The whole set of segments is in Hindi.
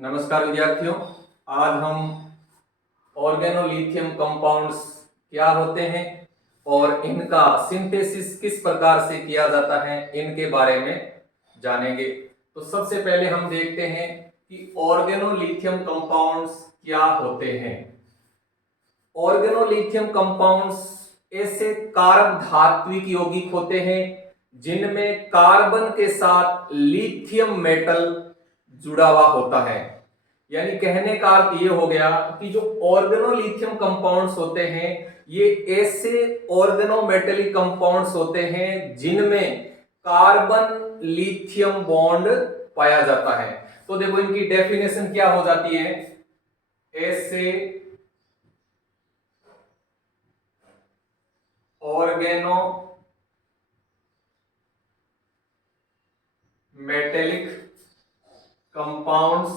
नमस्कार विद्यार्थियों। आज हम ऑर्गेनोलिथियम कंपाउंड्स क्या होते हैं और इनका सिंथेसिस किस प्रकार से किया जाता है इनके बारे में जानेंगे। तो सबसे पहले हम देखते हैं कि ऑर्गेनोलिथियम कंपाउंड्स क्या होते हैं। ऑर्गेनोलिथियम कंपाउंड्स ऐसे कार्ब धात्विक यौगिक होते हैं जिनमें कार्बन के साथ लिथियम मेटल जुड़ा हुआ होता है। यानी कहने का अर्थ ये हो गया कि जो ऑर्गेनोलिथियम कंपाउंड्स होते हैं ये ऐसे ऑर्गेनोमेटेलिक कंपाउंड्स होते हैं जिनमें कार्बन लिथियम बॉन्ड पाया जाता है। तो देखो इनकी डेफिनेशन क्या हो जाती है। ऐसे ऑर्गेनो मेटेलिक कंपाउंड्स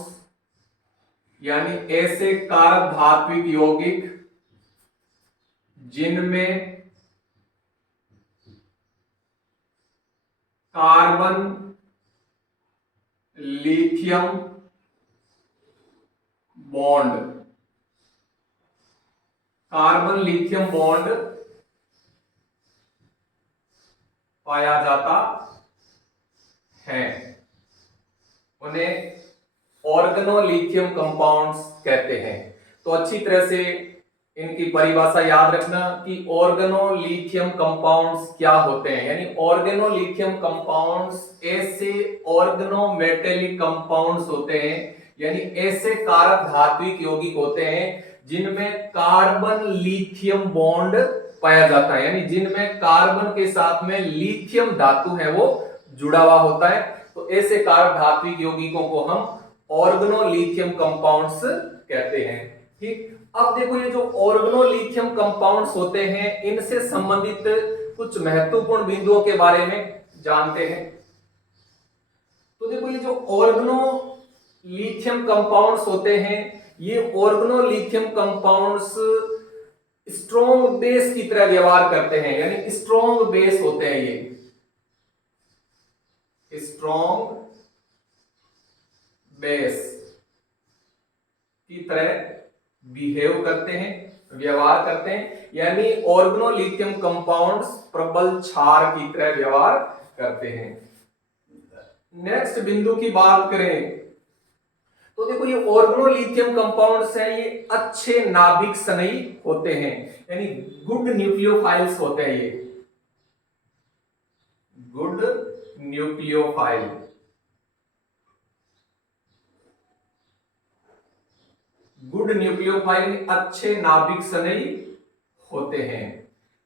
यानी ऐसे कार्ब धात्विक यौगिक जिनमें कार्बन लिथियम बॉन्ड पाया जाता है, उन्हें ऑर्गेनोलिथियम कंपाउंड्स कहते हैं। तो अच्छी तरह से इनकी परिभाषा याद रखना कि ऑर्गेनोलिथियम कंपाउंड्स क्या होते हैं। यानी ऑर्गेनोलिथियम कंपाउंड्स ऐसे ऑर्गेनोमेटेलिक कंपाउंड्स होते हैं, यानी ऐसे कारक धात्विक यौगिक होते हैं जिनमें कार्बन लिथियम बॉन्ड पाया जाता है, यानी जिनमें कार्बन के साथ में लिथियम धातु है वो जुड़ा हुआ होता है। तो ऐसे कारक धात्विक यौगिकों को हम ऑर्गेनोलिथियम कंपाउंड्स कहते हैं। ठीक, अब देखो ये जो ऑर्गेनोलिथियम कंपाउंड्स होते हैं इनसे संबंधित कुछ महत्वपूर्ण बिंदुओं के बारे में जानते हैं। तो देखो ये जो ऑर्गेनोलिथियम कंपाउंड्स होते हैं ये ऑर्गेनोलिथियम कंपाउंड्स स्ट्रॉन्ग बेस की तरह व्यवहार करते हैं, यानी स्ट्रॉन्ग बेस होते हैं, ये स्ट्रॉन्ग बेस की तरह बिहेव करते हैं, व्यवहार करते हैं। यानी ऑर्गेनोलिथियम कंपाउंड्स प्रबल क्षार की तरह व्यवहार करते हैं। नेक्स्ट बिंदु की बात करें तो देखो ये ऑर्गेनोलिथियम कंपाउंड्स हैं, ये अच्छे नाभिक स्नेही होते हैं, यानी गुड न्यूक्लियोफाइल्स होते हैं। ये गुड न्यूक्लियोफाइल, गुड न्यूक्लियोफाइल अच्छे नाभिक स्नेही होते हैं।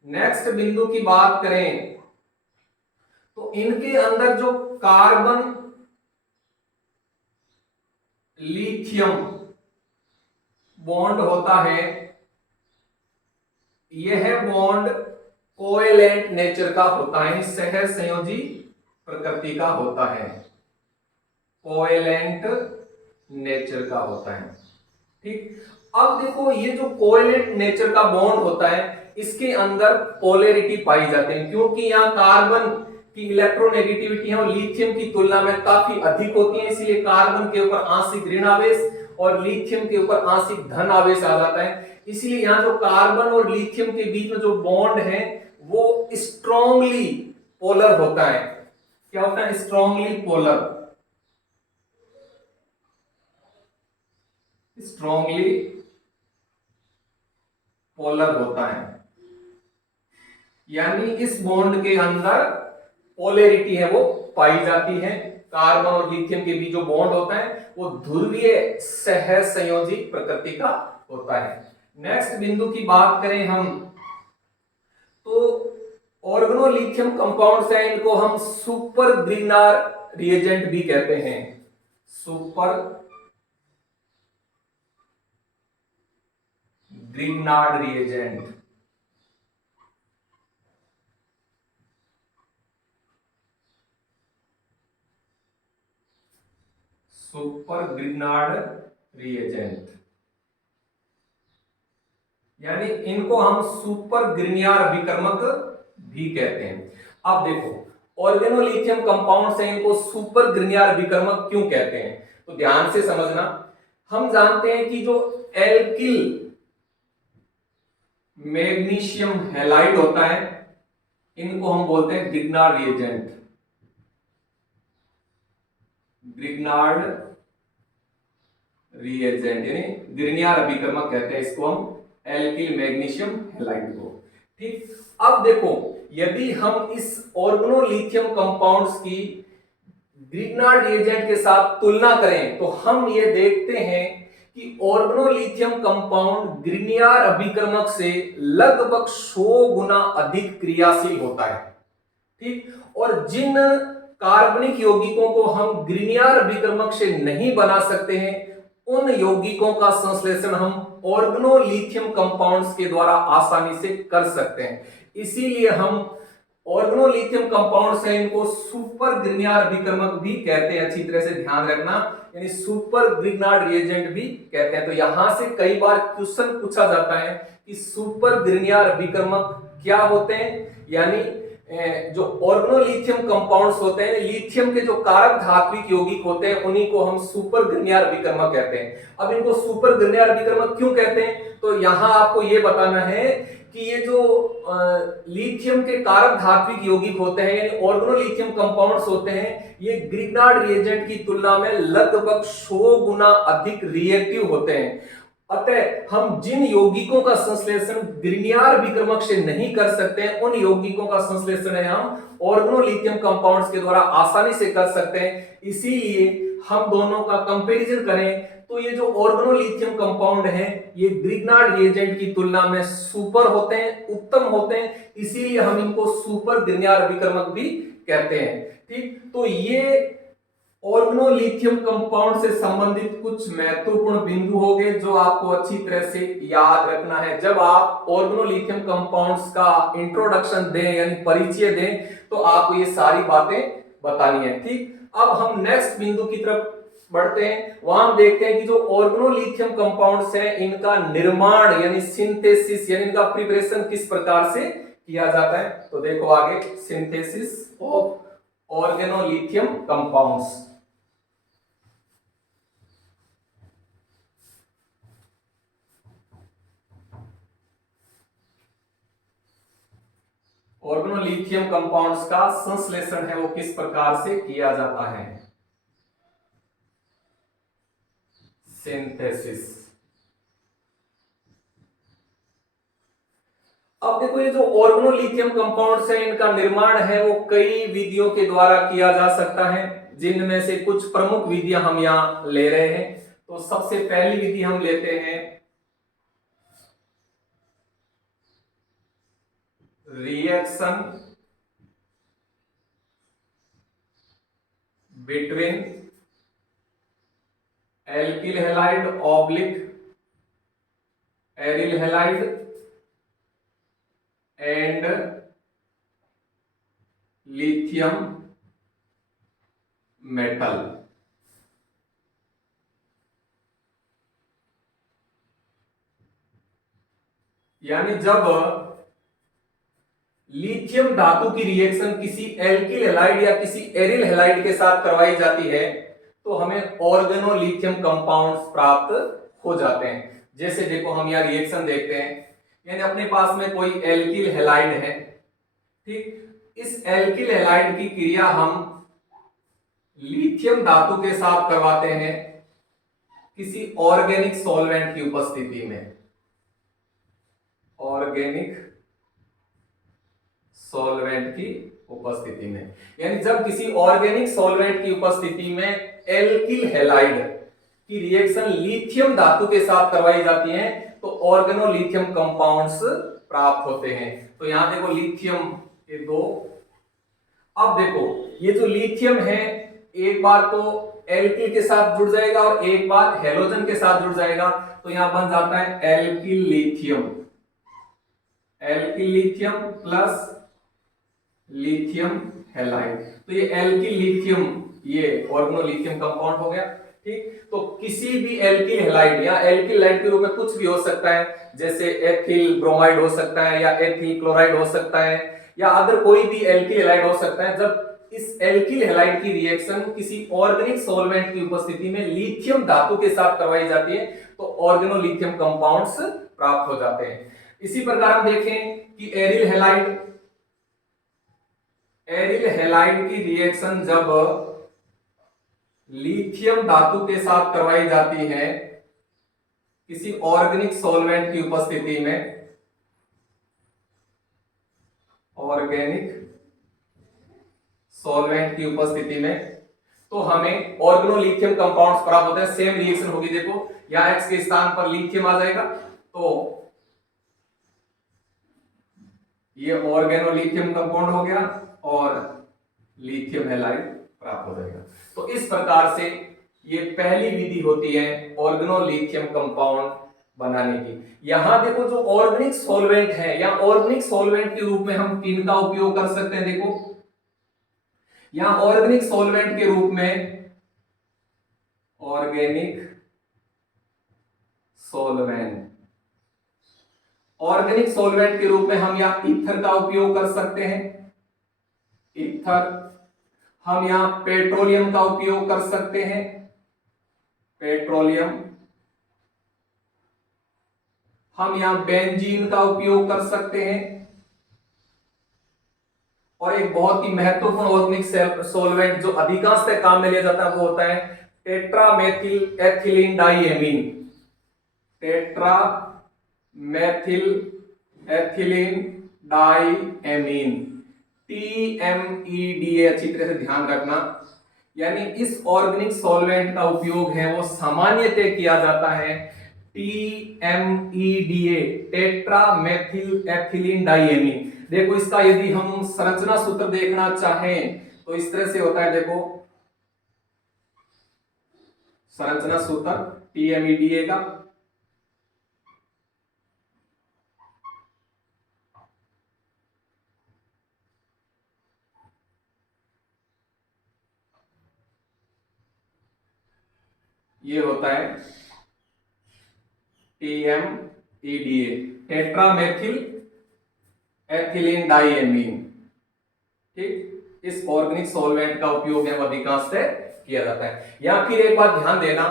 नेक्स्ट बिंदु की बात करें तो इनके अंदर जो कार्बन लिथियम बॉन्ड होता है यह बॉन्ड कोवेलेंट नेचर का होता है, सह संयोजी प्रकृति का होता है, कोवेलेंट नेचर का होता है। ठीक, अब देखो ये जो कोवेलेंट नेचर का बॉन्ड होता है इसके अंदर पोलैरिटी पाई जाती है, क्योंकि यहाँ कार्बन की इलेक्ट्रोनेगेटिविटी है और लिथियम की तुलना में काफी अधिक होती है, इसलिए कार्बन के ऊपर आंशिक ऋण आवेश और लिथियम के ऊपर आंशिक धन आवेश आ जाता है। इसलिए यहाँ जो कार्बन और लिथियम के बीच में जो बॉन्ड है वो स्ट्रांगली पोलर होता है। क्या होता है? स्ट्रांगली पोलर, स्ट्रांगली पोलर होता है। यानी इस बॉन्ड के अंदर पोलैरिटी है वो पाई जाती है। कार्बन और लिथियम के बीच जो बॉन्ड होता है वो ध्रुवीय सह संयोजी प्रकृति का होता है। नेक्स्ट बिंदु की बात करें हम तो ऑर्गेनोलिथियम कंपाउंड्स हैं, इनको हम सुपर ग्रीनार रिएजेंट भी कहते हैं। Super Grignard reagent, super Grignard reagent, यानी इनको हम सुपर ग्रिनियार अभिकर्मक भी कहते हैं। अब देखो ऑर्गेनोलिथियम कंपाउंड्स हैं, इनको सुपर ग्रिनियार अभिकर्मक क्यों कहते हैं? तो ध्यान से समझना। हम जानते हैं कि जो एल्किल मैग्नीशियम हैलाइड होता है, इनको हम बोलते हैं ग्रिग्नार्ड रिएजेंट। ग्रिग्नार्ड रिएजेंट यानी ग्रिग्नार्ड अभिकर्मक कहते हैं इसको हम, एल्किल मैग्नीशियम हैलाइड को। ठीक, अब देखो यदि हम इस ऑर्गेनोलिथियम कंपाउंड्स की ग्रिग्नार्ड रिएजेंट के साथ तुलना करें तो हम ये देखते हैं कि ऑर्गेनोलिथियम कंपाउंड ग्रिग्नार्ड अभिकर्मक से लगभग 100 गुना अधिक क्रियाशील होता है। ठीक, और जिन कार्बनिक यौगिकों को हम ग्रिग्नार्ड अभिकर्मक से नहीं बना सकते हैं, उन यौगिकों का संश्लेषण हम ऑर्गेनोलिथियम कंपाउंड्स के द्वारा आसानी से कर सकते हैं। इसीलिए हम ऑर्गेनोलिथियम कंपाउंड्स हैं, इनको सुपर ग्रिग्नार्ड अभिकर्मक भी कहते हैं। अच्छी तरह से ध्यान रखना, यानी सुपर ग्रिग्नार्ड रिएजेंट भी कहते हैं। तो यहां से कई बार क्वेश्चन पूछा जाता है कि सुपर ग्रिग्नार्ड अभिकर्मक क्या होते हैं, यानी जो ऑर्गेनोलिथियम कंपाउंड्स होते हैं, लिथियम के जो कारक धात्विक यौगिक होते हैं, उन्हीं को हम सुपर ग्रिग्नार्ड अभिकर्मक कहते हैं। अब इनको सुपर ग्रिग्नार्ड अभिकर्मक क्यों कहते हैं, तो यहां आपको यह बताना है कि ये जो लिथियम के कारक धात्विक यौगिक होते हैं यानी ऑर्गेनोलिथियम कंपाउंड्स होते हैं, ये ग्रिग्नार्ड रिएजेंट की तुलना में लगभग 100 गुना अधिक रिएक्टिव होते हैं। अतः हम जिन यौगिकों का संश्लेषण ग्रिग्नार्ड अभिकर्मक से नहीं कर सकते हैं, उन यौगिकों का संश्लेषण है हम ऑर्गेनोलिथियम कंपाउंड्स के द्वारा आसानी से कर सकते हैं। इसीलिए हम दोनों का कंपैरिजन करें तो ये जो ऑर्गेनोलिथियम कंपाउंड है, ये ग्रिग्नार्ड रिएजेंट की तुलना में सुपर होते हैं, उत्तम होते हैं, इसीलिए हम इनको सुपर ग्रिग्नार्ड अभिकर्मक भी कहते हैं। ठीक, तो ये ऑर्गेनोलिथियम कंपाउंड से संबंधित कुछ महत्वपूर्ण बिंदु हो गए जो आपको अच्छी तरह से याद रखना है। जब आप ऑर्गेनोलिथियम कंपाउंड्स का इंट्रोडक्शन दें यानी परिचय दें तो आपको ये सारी बातें बतानी है। ठीक, अब हम नेक्स्ट बिंदु की तरफ बढ़ते हैं। वहां हम देखते हैं कि जो ऑर्गेनोलिथियम कंपाउंड्स हैं, इनका निर्माण यानी सिंथेसिस यानी इनका प्रिपरेशन किस प्रकार से किया जाता है। तो देखो आगे, synthesis of organolithium compounds. Organolithium compounds का संश्लेषण है वो किस प्रकार से किया जाता है, सिंथेसिस। अब देखो ये जो ऑर्गेनोलिथियम कंपाउंड्स हैं, इनका निर्माण है वो कई विधियों के द्वारा किया जा सकता है, जिनमें से कुछ प्रमुख विधियां हम यहां ले रहे हैं। तो सबसे पहली विधि हम लेते हैं reaction between alkyl halide oblique aryl halide and lithium metal. यानी जब लिथियम धातु की रिएक्शन किसी एल्किल हैलाइड या किसी एरिल हैलाइड के साथ करवाई जाती है तो हमें ऑर्गेनोलिथियम कंपाउंड्स प्राप्त हो जाते हैं। जैसे देखो हम यहां रिएक्शन देखते हैं, यानी अपने पास में कोई एल्किल हैलाइड है। ठीक, इस एल्किल हैलाइड की क्रिया हम लिथियम धातु के साथ करवाते हैं किसी ऑर्गेनिक सॉल्वेंट की उपस्थिति में, ऑर्गेनिक सॉल्वेंट की उपस्थिति में। यानी जब किसी ऑर्गेनिक सॉल्वेंट की उपस्थिति में एल्किल हैलाइड की रिएक्शन लिथियम धातु के साथ करवाई जाती है तो ऑर्गेनोलिथियम कंपाउंड्स प्राप्त होते हैं। तो यहां देखो लिथियम के दो। अब देखो ये जो लिथियम है एक बार तो एल्किल के साथ जुड़ जाएगा और एक बार हेलोजन के साथ जुड़ जाएगा, तो यहां बन जाता है alkyl lithium, alkyl lithium plus lithium halide. तो ये एल्किल लिथियम ये ऑर्गेनोलिथियम कंपाउंड हो गया। ठीक, तो किसी भी एल्किल हैलाइड या एल्किल हैलाइड के रूप में कुछ भी हो सकता है, जैसे एथिल ब्रोमाइड हो सकता है या एथिल क्लोराइड हो सकता है या अदर कोई भी एल्किल हैलाइड हो सकता है। जब इस एल्किल हैलाइड की रिएक्शन किसी ऑर्गेनिक सॉल्वेंट की उपस्थिति में लिथियम धातु के साथ करवाई जाती है तो ऑर्गेनोलिथियम कंपाउंड्स प्राप्त हो जाते हैं। इसी प्रकार हम देखें कि एरिल हैलाइड की रिएक्शन जब लिथियम धातु के साथ करवाई जाती है किसी ऑर्गेनिक सॉल्वेंट की उपस्थिति में, ऑर्गेनिक सॉल्वेंट की उपस्थिति में, तो हमें ऑर्गेनोलिथियम कंपाउंड्स प्राप्त होते हैं। सेम रिएक्शन होगी, देखो यहां X के स्थान पर लिथियम आ जाएगा तो ये ऑर्गेनोलिथियम कंपाउंड हो गया और लिथियम हैलाइड प्राप्त हो जाएगा। तो इस प्रकार से ये पहली विधि होती है ऑर्गेनोलिथियम कंपाउंड बनाने की। यहां देखो जो ऑर्गेनिक सॉल्वेंट है या ऑर्गेनिक सॉल्वेंट के रूप में हम किनका उपयोग कर सकते हैं, देखो यहां ऑर्गेनिक सॉल्वेंट के रूप में, ऑर्गेनिक सॉल्वेंट के रूप में हम यहां ईथर का उपयोग कर सकते हैं, ईथर। हम यहां पेट्रोलियम का उपयोग कर सकते हैं, पेट्रोलियम। हम यहां बेंजीन का उपयोग कर सकते हैं और एक बहुत ही महत्वपूर्ण ऑर्गेनिक सॉल्वेंट जो अधिकांशतः काम में लिया जाता है वो होता है tetramethyl ethylene diamine, tetramethyl ethylene diamine, TMEDA। अच्छी तरह से ध्यान रखना, यानी इस ऑर्गेनिक सॉल्वेंट का उपयोग है वो सामान्यतः किया जाता है TMEDA, टेट्रामेथिल एथिलीन डाइएमीन। देखो इसका यदि हम संरचना सूत्र देखना चाहें तो इस तरह से होता है, देखो संरचना सूत्र TMEDA का, ये होता है TMEDA, टेट्रामेथिल एथिलीन डाइएमीन। ठीक, इस ऑर्गेनिक सॉल्वेंट का उपयोग है अधिकांश से किया जाता है। या फिर एक बात ध्यान देना,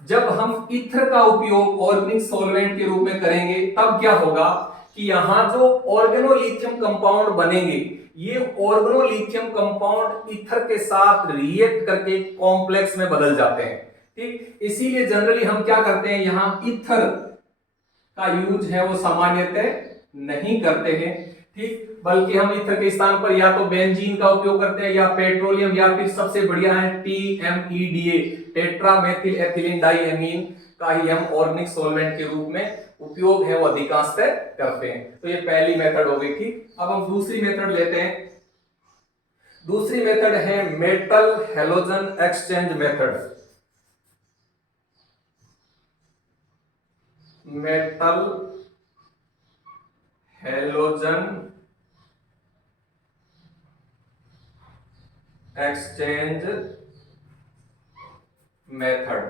जब हम ईथर का उपयोग ऑर्गेनिक सॉल्वेंट के रूप में करेंगे तब क्या होगा कि यहां जो ऑर्गेनोलिथियम कंपाउंड बनेंगे ये ऑर्गेनोलिथियम कंपाउंड ईथर के साथ रिएक्ट करके कॉम्प्लेक्स में बदल जाते हैं। ठीक, इसीलिए जनरली हम क्या करते हैं, यहां ईथर का यूज है वो सामान्यतः नहीं करते हैं। ठीक, बल्कि हम ईथर के स्थान पर या तो बेंजीन का उपयोग करते हैं या पेट्रोलियम, या फिर सबसे बढ़िया है TMEDA, टेट्रामेथिल एथिलीन डाइएमीन का ही हम ऑर्गेनिक सॉल्वेंट के रूप में उपयोग है वो अधिकांशतः करते हैं। तो ये पहली मेथड हो गई थी। अब हम दूसरी मेथड लेते हैं। दूसरी मेथड है metal halogen exchange method, metal halogen exchange method,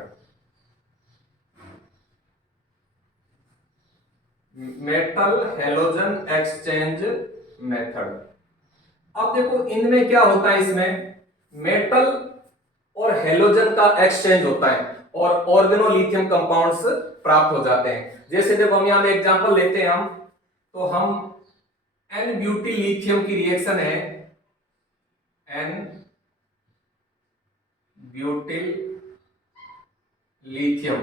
metal halogen exchange method. अब देखो इनमें क्या होता है, इसमें मेटल और हैलोजन का एक्सचेंज होता है और ऑर्गेनोलिथियम कंपाउंड्स प्राप्त हो जाते हैं। जैसे जब हम यहां एग्जांपल लेते हैं हम, तो हम एन ब्यूटी लिथियम की रिएक्शन है, n butyl lithium,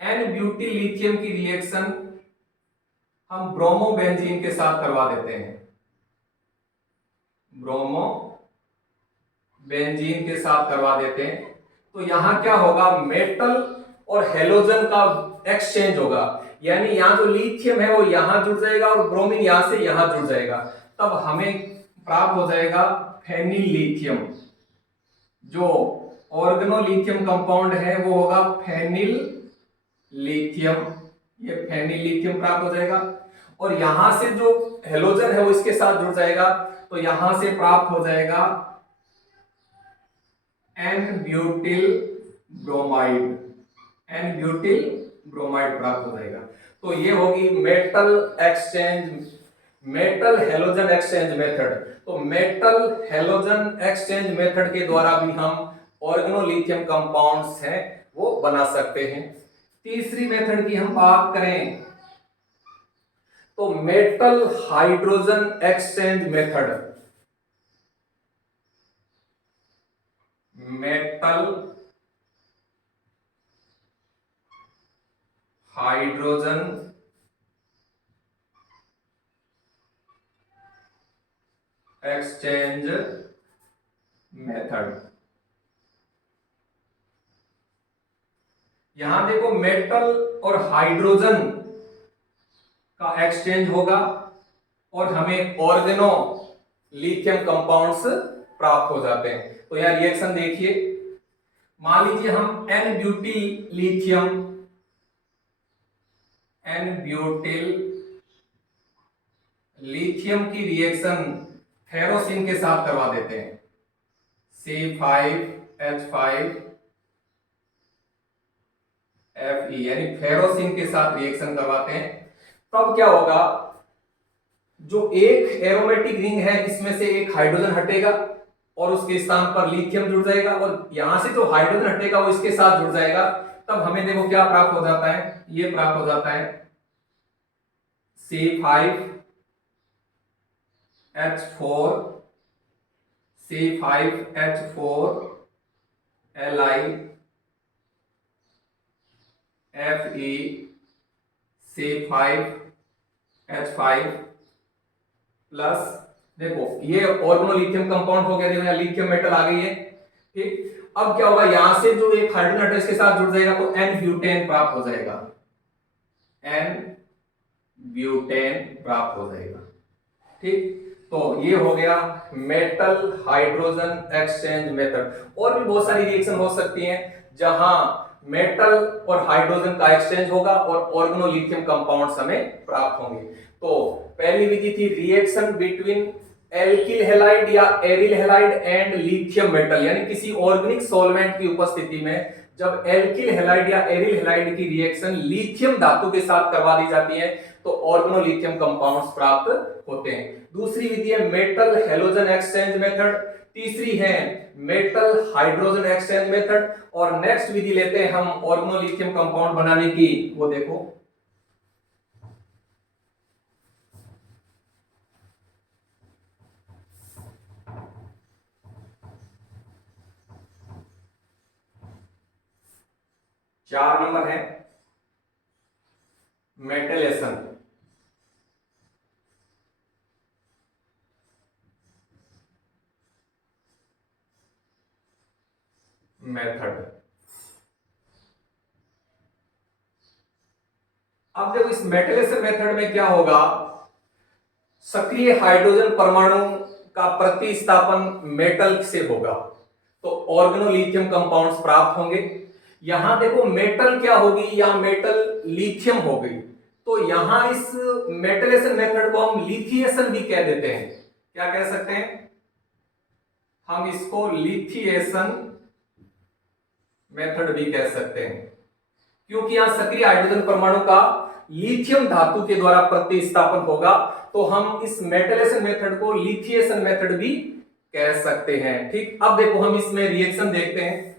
n butyl lithium की रिएक्शन हम ब्रोमो बेंजीन के साथ करवा देते हैं, ब्रोमो बेंजीन के साथ करवा देते हैं। तो यहां क्या होगा, मेटल और हैलोजन का एक्सचेंज होगा, यानी यहां जो लिथियम है वो यहां जुड़ जाएगा और ब्रोमीन यहां से यहां जुड़ जाएगा, तब हमें प्राप्त हो जाएगा फेनिल लिथियम। जो ऑर्गेनोलिथियम कंपाउंड है वो होगा फेनिल लिथियम, ये फेनिल लिथियम प्राप्त हो जाएगा और यहां से जो हैलोजन है वो इसके साथ जुड़ जाएगा, तो यहां से प्राप्त हो जाएगा n butyl bromide, n butyl bromide प्राप्त हो जाएगा। तो ये होगी metal exchange metal halogen exchange method. तो मेटल हेलोजन एक्सचेंज मेथड के द्वारा भी हम ऑर्गेनोलिथियम कंपाउंड्स हैं वो बना सकते हैं। तीसरी मेथड की हम बात करें तो metal hydrogen exchange method. Metal hydrogen exchange method. यहां देखो मेटल और हाइड्रोजन का एक्सचेंज होगा और हमें ऑर्गेनो लिथियम कंपाउंड्स प्राप्त हो जाते हैं। तो यह रिएक्शन देखिए, मान लीजिए हम n butyl lithium, n butyl lithium की रिएक्शन फेरोसिन के साथ करवा देते हैं, C5H5 Fe, यानी फेरोसिन के साथ रिएक्शन करवाते हैं। तब क्या होगा, जो एक एरोमेटिक रिंग है इसमें से एक हाइड्रोजन हटेगा और उसके स्थान पर लिथियम जुड़ जाएगा, और यहां से जो हाइड्रोजन हटेगा वो इसके साथ जुड़ जाएगा। तब हमें देखो क्या प्राप्त हो जाता है, ये प्राप्त हो जाता है C5H4 Li C5H5 प्लस, देखो ये ऑर्गेनोलिथियम कंपाउंड हो गया, देखो यहाँ लिथियम मेटल आ गई है। ठीक, अब क्या होगा, यहां से जो एक हाइड्रोजन अटैच के साथ जुड़ जाएगा तो एन ब्यूटेन प्राप्त हो जाएगा, एन ब्यूटेन प्राप्त हो जाएगा। ठीक, तो ये हो गया मेटल हाइड्रोजन एक्सचेंज मेथड। और भी बहुत सारी रिएक्शन हो सकती हैं जहां मेटल और हाइड्रोजन का एक्सचेंज होगा और ऑर्गेनोलिथियम कंपाउंड्स हमें प्राप्त होंगे। तो पहली विधि थी रिएक्शन बिटवीन एल्किल हैलाइड या aryl halide and lithium metal, यानी किसी ऑर्गेनिक सॉल्वेंट की उपस्थिति में जब एल्किल हैलाइड या एरिल हैलाइड की रिएक्शन लिथियम धातु के साथ करवा दी जाती है तो ऑर्गेनोलिथियम कंपाउंड्स प्राप्त होते हैं। दूसरी विधि है मेटल हेलोजन एक्सचेंज मेथड। तीसरी है मेटल हाइड्रोजन एक्सचेंज मेथड। और नेक्स्ट विधि लेते हैं हम ऑर्गेनोलिथियम कंपाउंड बनाने की, वो देखो चार नंबर है मेटलेशन मेथड। अब देखो इस मेटलेशन मेथड में क्या होगा, सक्रिय हाइड्रोजन परमाणु का प्रतिस्थापन मेटल से होगा तो ऑर्गेनोलिथियम कंपाउंड्स प्राप्त होंगे। यहां देखो मेटल क्या होगी, या मेटल लिथियम हो गई, तो यहां इस मेटलेशन मेथड को हम लिथिएशन भी कह देते हैं। क्या कह सकते हैं हम इसको, लिथिएशन मेथड भी कह सकते हैं, क्योंकि यहां सक्रिय हाइड्रोजन परमाणु का लिथियम धातु के द्वारा प्रतिस्थापन होगा, तो हम इस मेटलेशन मेथड को लिथिएशन मेथड भी कह सकते हैं। ठीक, अब देखो हम इसमें रिएक्शन देखते हैं।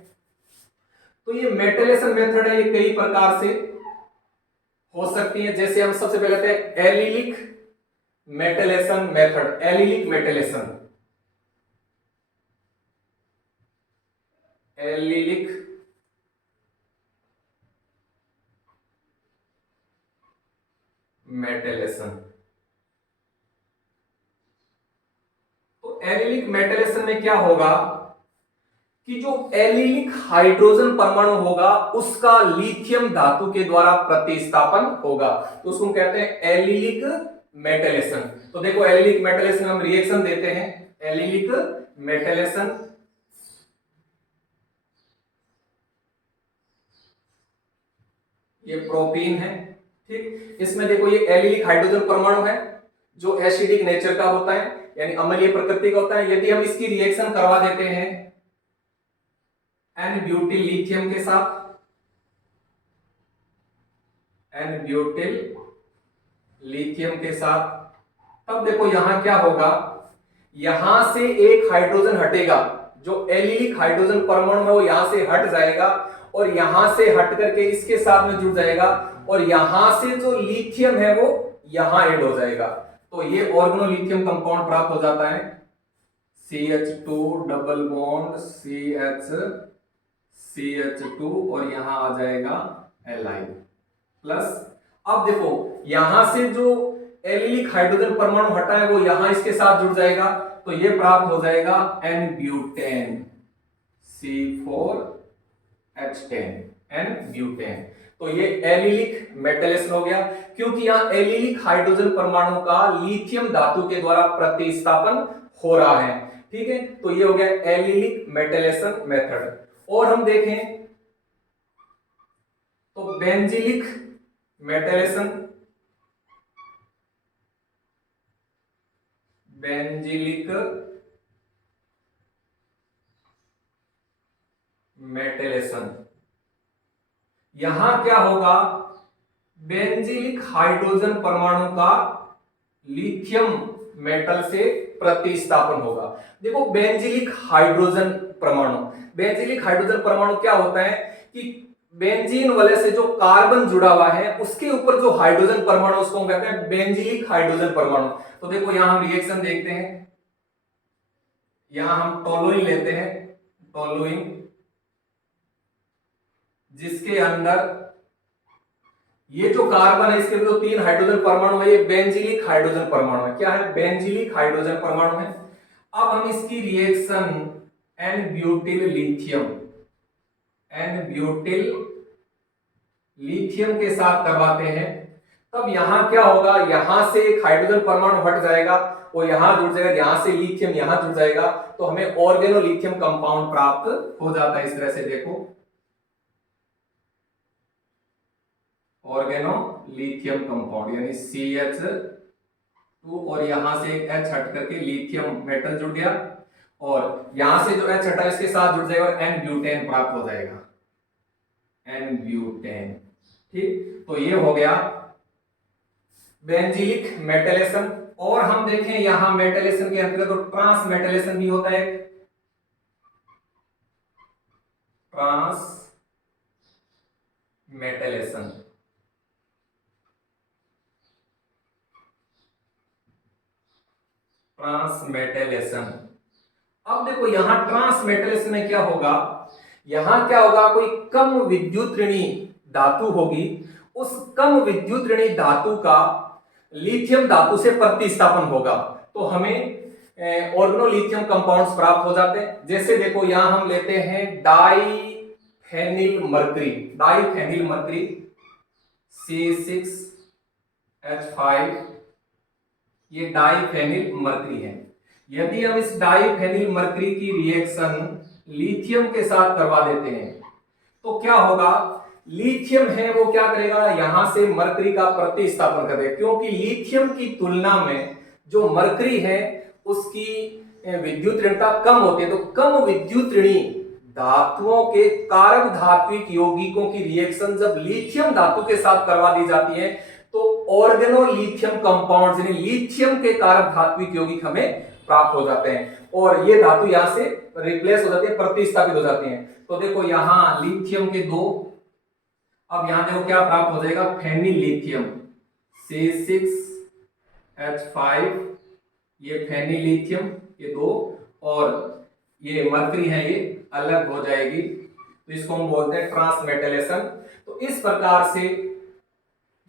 तो ये मेटलेशन मेथड है, ये कई प्रकार से हो सकती है। जैसे हम सबसे पहले लेते हैं एलिलिक मेटलेशन मेथड, एलिलिक मेटलेशन, एलिलिक मेटलेशन। तो एलिलिक मेटलेशन में क्या होगा कि जो एलिलिक हाइड्रोजन परमाणु होगा उसका लिथियम धातु के द्वारा प्रतिस्थापन होगा, तो उसको हम कहते हैं एलिलिक मेटलेशन। तो देखो एलिलिक मेटलेशन में हम रिएक्शन देते हैं, एलिलिक मेटलेशन, ये प्रोपीन है। ठीक, इसमें देखो ये एलिलिक हाइड्रोजन परमाणु है जो एसिडिक नेचर का होता है, यानी अम्लीय प्रकृति का होता है। यदि हम इसकी रिएक्शन करवा देते हैं एन ब्यूटिल लिथियम के साथ, एन ब्यूटिल लिथियम के साथ, तब देखो यहां क्या होगा, यहां से एक हाइड्रोजन हटेगा, जो एलिलिक हाइड्रोजन परमाणु है वो यहां से हट जाएगा और यहां से हट करके इसके साथ में जुड़ जाएगा और यहां से जो लिथियम है वो यहां ऐड हो जाएगा। तो ये ऑर्गेनोलिथियम कंपाउंड प्राप्त हो जाता है, CH2 डबल बॉन्ड CH2 और यहां आ जाएगा Li प्लस। अब देखो यहां से जो एलिलिक हाइड्रोजन परमाणु हटा है वो यहां इसके साथ जुड़ जाएगा, तो ये प्राप्त हो जाएगा N-ब्यूटेन, C4H10 N-ब्यूटेन। तो ये एलिलिक मेटलेशन हो गया, क्योंकि यहां एलिलिक हाइड्रोजन परमाणु का लिथियम धातु के द्वारा प्रतिस्थापन हो रहा है। ठीक है, तो ये हो गया एलिलिक मेटलेशन मेथड। और हम देखें तो बेंजिलिक मेटलेशन, बेंजिलिक मेटलेशन, यहां क्या होगा, बेंजिलिक हाइड्रोजन परमाणु का लिथियम मेटल से प्रतिस्थापन होगा। देखो बेंजिलिक हाइड्रोजन परमाणु, बेंजिलिक हाइड्रोजन परमाणु क्या होता है कि बेंजीन वाले से जो कार्बन जुड़ा हुआ है उसके ऊपर जो हाइड्रोजन परमाणु उसको कहते हैं बेंजिलिक हाइड्रोजन परमाणु। तो देखो यहां हम रिएक्शन देखते हैं, यहां हम टोलुइन लेते हैं, टोलुइन, जिसके अंदर ये जो कार्बन है इसके जो 3 हाइड्रोजन परमाणु है ये बेंजिलिक हाइड्रोजन परमाणु है। क्या है, बेंजिलिक हाइड्रोजन परमाणु है। अब हम इसकी रिएक्शन N-ब्यूटिल लिथियम, N-ब्यूटिल लिथियम के साथ करवाते हैं, तब यहां क्या होगा, यहां से एक हाइड्रोजन परमाणु हट जाएगा वो यहां जुड़ जाएगा, यहां से लिथियम यहां जुड़ जाएगा, तो हमें ऑर्गेनोलिथियम कंपाउंड प्राप्त हो जाता है। इस तरह से देखो ऑर्गेनोलिथियम कंपाउंड यानी CH2 और यहां से एक H हट करके लिथियम मेटल जुड़ गया और यहां से जो H हटा इसके साथ जुड़ जाएगा और N-ब्यूटेन प्राप्त हो जाएगा, N-ब्यूटेन। ठीक, तो ये हो गया बेंजिलिक मेटलेशन। और हम देखें यहां मेटलेशन के अंतर्गत तो ट्रांस मेटलेशन भी होता है, ट्रांस मेटलेशन, ट्रांसमेटलेशन। अब देखो यहां ट्रांसमेटलेशन में क्या होगा, यहां क्या होगा, कोई कम विद्युत ऋणी धातु होगी, उस कम विद्युत ऋणी धातु का लिथियम धातु से प्रतिस्थापन होगा, तो हमें ऑर्गेनोलिथियम कंपाउंड्स प्राप्त हो जाते हैं। जैसे देखो यहां हम लेते हैं diphenyl mercury, diphenyl mercury C6H5, ये डाइफेनिल मरकरी है। यदि हम इस डाइफेनिल मरकरी की रिएक्शन लिथियम के साथ करवा देते हैं तो क्या होगा, लिथियम है वो क्या करेगा, यहां से मरकरी का प्रतिस्थापन कर देगा, क्योंकि लिथियम की तुलना में जो मरकरी है उसकी विद्युत ऋणता कम होती है। तो कम विद्युत ऋणी धातुओं के कारक धात्विक यौगिकों की रिएक्शन जब लिथियम धातु के साथ करवा दी जाती है तो ऑर्गेनोलिथियम कंपाउंड्स यानी लिथियम के कारक धात्विक यौगिक हमें प्राप्त हो जाते हैं और ये धातु यहां से रिप्लेस हो जाती है, प्रतिस्थापित हो जाती हैं। तो देखो यहां लिथियम के 2, अब यहां देखो क्या प्राप्त हो जाएगा, फेनिल लिथियम C6H5, ये फेनिल लिथियम ये 2 और ये मरकरी है ये अलग हो जाएगी, तो इसको हम बोलते हैं ट्रांसमेटलेशन। तो इस प्रकार से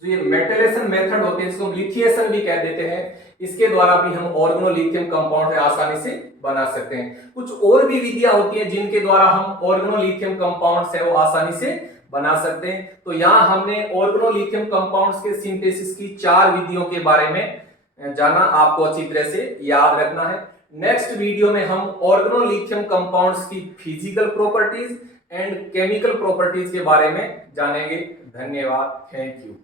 जो ये मेटलेशन मेथड होते हैं इसको हम लिथिएशन भी कह देते हैं, इसके द्वारा भी हम ऑर्गेनोलिथियम कंपाउंड आसानी से बना सकते हैं। कुछ और भी विधियां होती हैं जिनके द्वारा हम ऑर्गेनोलिथियम कंपाउंड्स है वो आसानी से बना सकते हैं। तो यहाँ हमने ऑर्गेनोलिथियम कंपाउंड्स के सिंथेसिस की 4 विधियों के बारे में जाना, आपको अच्छी तरह से याद रखना है। नेक्स्ट वीडियो में हम ऑर्गेनोलिथियम कंपाउंड्स की physical properties and chemical properties के बारे में जानेंगे। धन्यवाद, थैंक यू।